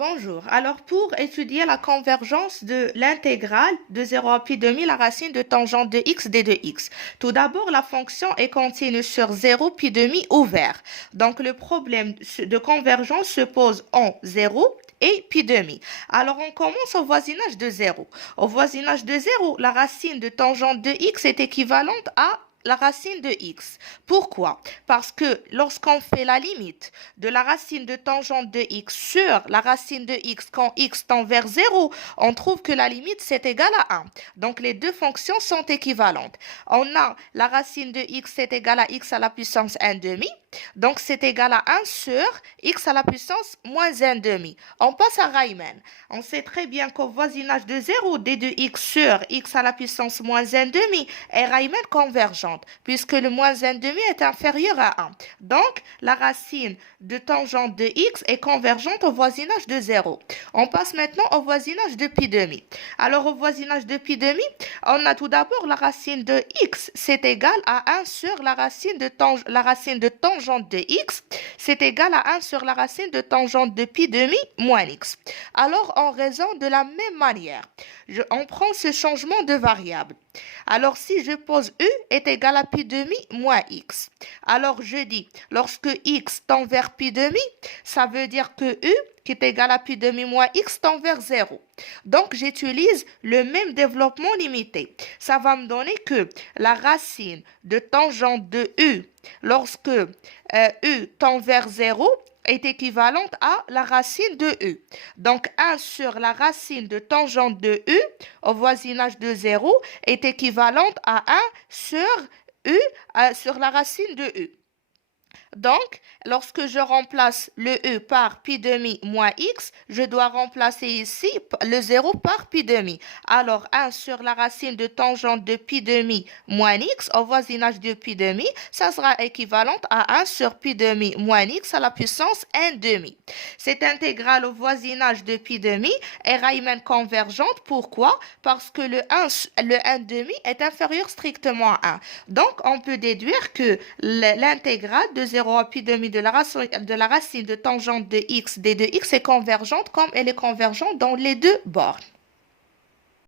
Bonjour. Alors, pour étudier la convergence de l'intégrale de 0 à pi demi, la racine de tangente de x d de x. Tout d'abord, la fonction est continue sur 0 pi demi ouvert. Donc, le problème de convergence se pose en 0 et pi demi. Alors, on commence au voisinage de 0. Au voisinage de 0, la racine de tangente de x est équivalente à la racine de x. Pourquoi? Parce que lorsqu'on fait la limite de la racine de tangente de x sur la racine de x quand x tend vers 0, on trouve que la limite c'est égal à 1. Donc les deux fonctions sont équivalentes. On a la racine de x c'est égal à x à la puissance 1 demi. Donc c'est égal à 1 sur x à la puissance moins 1 demi. On passe à Riemann. On sait très bien qu'au voisinage de 0, d de x sur x à la puissance moins 1 demi est Riemann convergente, puisque le moins 1 demi est inférieur à 1. Donc, la racine de tangente de x est convergente au voisinage de 0. On passe maintenant au voisinage de pi demi. Alors, au voisinage de pi demi, on a tout d'abord la racine de x, c'est égal à 1 sur la racine de tangente de x, c'est égal à 1 sur la racine de tangente de pi demi moins x. Alors, on raisonne de la même manière. On prend ce changement de variable. Alors, si je pose u est égal à pi demi moins x, alors je dis, lorsque x tend vers pi demi, ça veut dire que u, qui est égal à pi demi moins x, tend vers 0. Donc, j'utilise le même développement limité. Ça va me donner que la racine de tangente de u, lorsque u tend vers 0, est équivalente à la racine de u. Donc, 1 sur la racine de tangente de u au voisinage de 0 est équivalente à 1 sur u sur la racine de u. Donc, lorsque je remplace le e par pi demi moins x, je dois remplacer ici le 0 par pi demi. Alors, 1 sur la racine de tangente de pi demi moins x au voisinage de pi demi, ça sera équivalente à 1 sur pi demi moins x à la puissance 1 demi. Cette intégrale au voisinage de pi demi est Riemann convergente. Pourquoi? Parce que le 1 demi est inférieur strictement à 1. Donc, on peut déduire que l'intégrale de 0 à pi demi de la racine de tangente de x d de x est convergente comme elle est convergente dans les deux bornes.